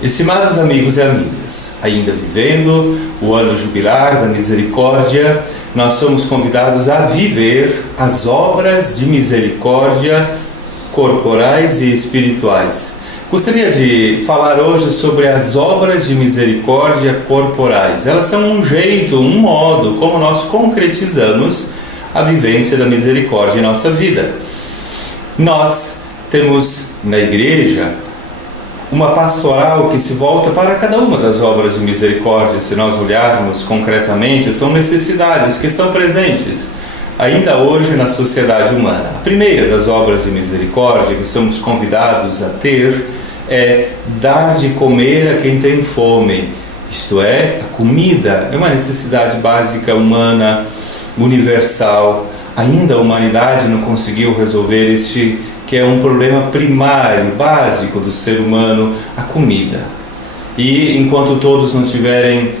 Estimados amigos e amigas, ainda vivendo o ano jubilar da misericórdia, nós somos convidados a viver as obras de misericórdia corporais e espirituais. Gostaria de falar hoje sobre as obras de misericórdia corporais. Elas são um jeito, um modo como nós concretizamos a vivência da misericórdia em nossa vida. Nós temos na igreja uma pastoral que se volta para cada uma das obras de misericórdia. Se nós olharmos concretamente, são necessidades que estão presentes ainda hoje na sociedade humana. A primeira das obras de misericórdia que somos convidados a ter é dar de comer a quem tem fome. Isto é, a comida é uma necessidade básica humana, universal. Ainda a humanidade não conseguiu resolver este que é um problema primário, básico do ser humano, a comida. E enquanto todos não tiverem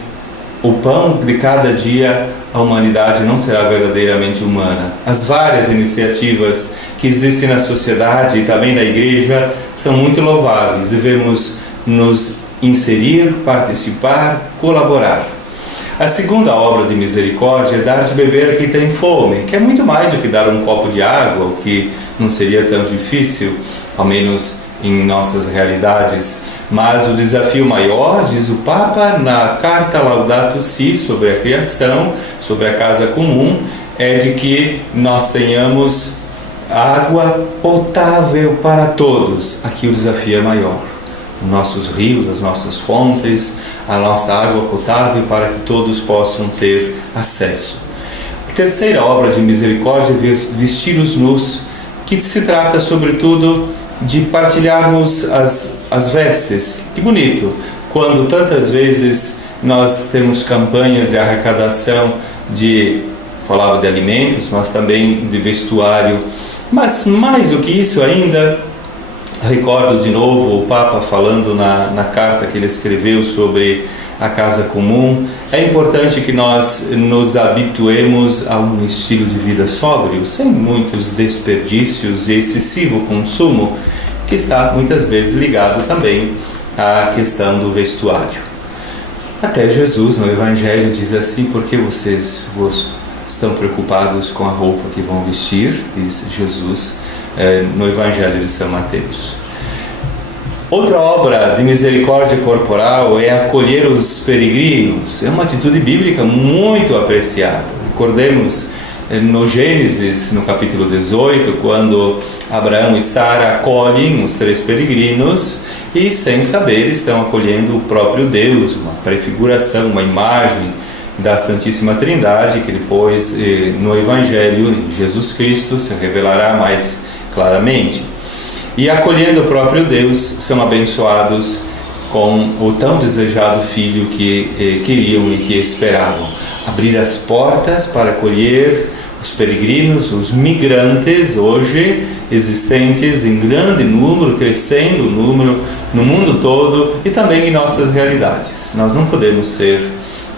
o pão de cada dia, a humanidade não será verdadeiramente humana. As várias iniciativas que existem na sociedade e também na igreja são muito louváveis. Devemos nos inserir, participar, colaborar. A segunda obra de misericórdia é dar de beber a quem tem fome, que é muito mais do que dar um copo de água, o que não seria tão difícil, ao menos em nossas realidades. Mas o desafio maior, diz o Papa na carta Laudato Si sobre a criação, sobre a casa comum, é de que nós tenhamos água potável para todos. Aqui o desafio é maior. Nossos rios, as nossas fontes, a nossa água potável para que todos possam ter acesso. A terceira obra de misericórdia é vestir os nus, que se trata sobretudo de partilharmos as vestes. Que bonito, quando tantas vezes nós temos campanhas de arrecadação falava de alimentos, mas também de vestuário. Mas mais do que isso ainda, recordo de novo o Papa falando na carta que ele escreveu sobre a casa comum. É importante que nós nos habituemos a um estilo de vida sóbrio, sem muitos desperdícios e excessivo consumo, que está muitas vezes ligado também à questão do vestuário. Até Jesus no Evangelho diz assim: por que vocês estão preocupados com a roupa que vão vestir? Diz Jesus no Evangelho de São Mateus. Outra obra de misericórdia corporal é acolher os peregrinos. É uma atitude bíblica muito apreciada. Recordemos no Gênesis, no capítulo 18, quando Abraão e Sara acolhem os 3 peregrinos e, sem saber, estão acolhendo o próprio Deus, uma prefiguração, uma imagem da Santíssima Trindade, que depois no Evangelho, em Jesus Cristo, se revelará mais claramente. E acolhendo o próprio Deus, são abençoados com o tão desejado filho que queriam e que esperavam. Abrir as portas para acolher os peregrinos, os migrantes hoje existentes em grande número, crescendo o número no mundo todo e também em nossas realidades. Nós não podemos ser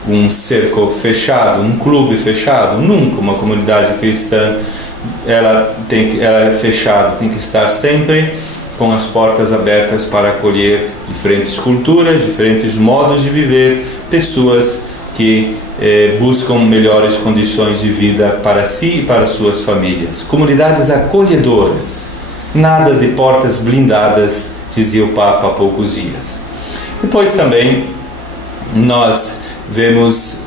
um cerco fechado, um clube fechado, nunca. Uma comunidade cristã ela é fechada, tem que estar sempre com as portas abertas para acolher diferentes culturas, diferentes modos de viver, pessoas que buscam melhores condições de vida para si e para suas famílias. Comunidades acolhedoras, nada de portas blindadas, dizia o Papa há poucos dias. Depois também nós vemos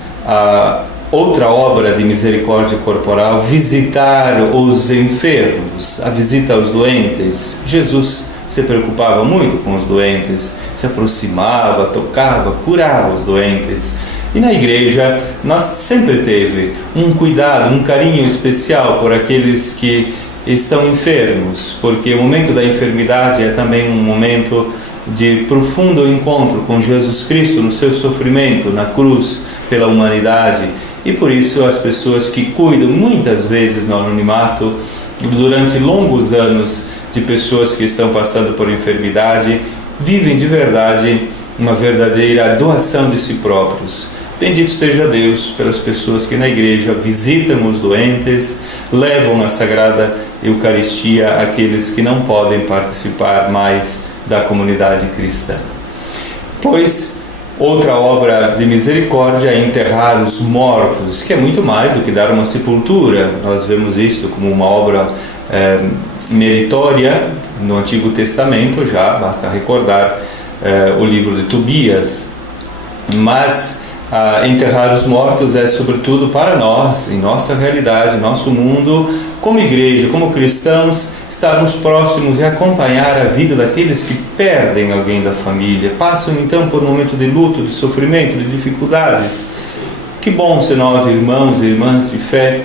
outra obra de misericórdia corporal, visitar os enfermos, a visita aos doentes. Jesus se preocupava muito com os doentes, se aproximava, tocava, curava os doentes. E na igreja nós sempre teve um cuidado, um carinho especial por aqueles que estão enfermos, porque o momento da enfermidade é também um momento de profundo encontro com Jesus Cristo no seu sofrimento na cruz pela humanidade. E por isso as pessoas que cuidam muitas vezes no anonimato, durante longos anos, de pessoas que estão passando por enfermidade, vivem de verdade uma verdadeira doação de si próprios. Bendito seja Deus pelas pessoas que na igreja visitam os doentes, levam na Sagrada Eucaristia aqueles que não podem participar mais da comunidade cristã. Pois outra obra de misericórdia é enterrar os mortos, que é muito mais do que dar uma sepultura. Nós vemos isso como uma obra meritória no Antigo Testamento, já basta recordar o livro de Tobias. Mas enterrar os mortos é sobretudo para nós, em nossa realidade, nosso mundo, como igreja, como cristãos, estarmos próximos e acompanhar a vida daqueles que perdem alguém da família, passam então por um momento de luto, de sofrimento, de dificuldades. Que bom se nós, irmãos e irmãs de fé,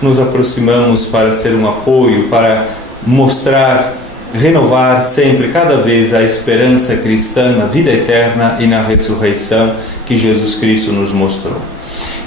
nos aproximamos para ser um apoio, para mostrar, renovar sempre, cada vez, a esperança cristã na vida eterna e na ressurreição que Jesus Cristo nos mostrou.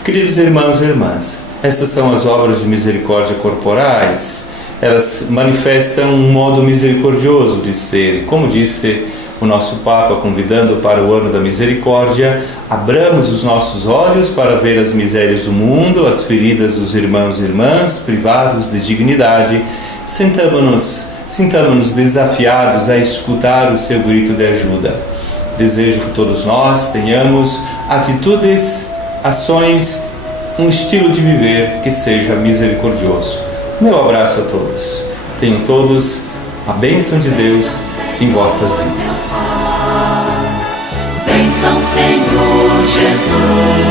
Queridos irmãos e irmãs, estas são as obras de misericórdia corporais. Elas manifestam um modo misericordioso de ser. E como disse o nosso Papa, convidando para o ano da misericórdia, abramos os nossos olhos para ver as misérias do mundo, as feridas dos irmãos e irmãs, privados de dignidade. Sintamos-nos desafiados a escutar o seu grito de ajuda. Desejo que todos nós tenhamos atitudes, ações, um estilo de viver que seja misericordioso. Meu abraço a todos. Tenham todos a bênção de Deus em vossas vidas. Bênção, Senhor Jesus.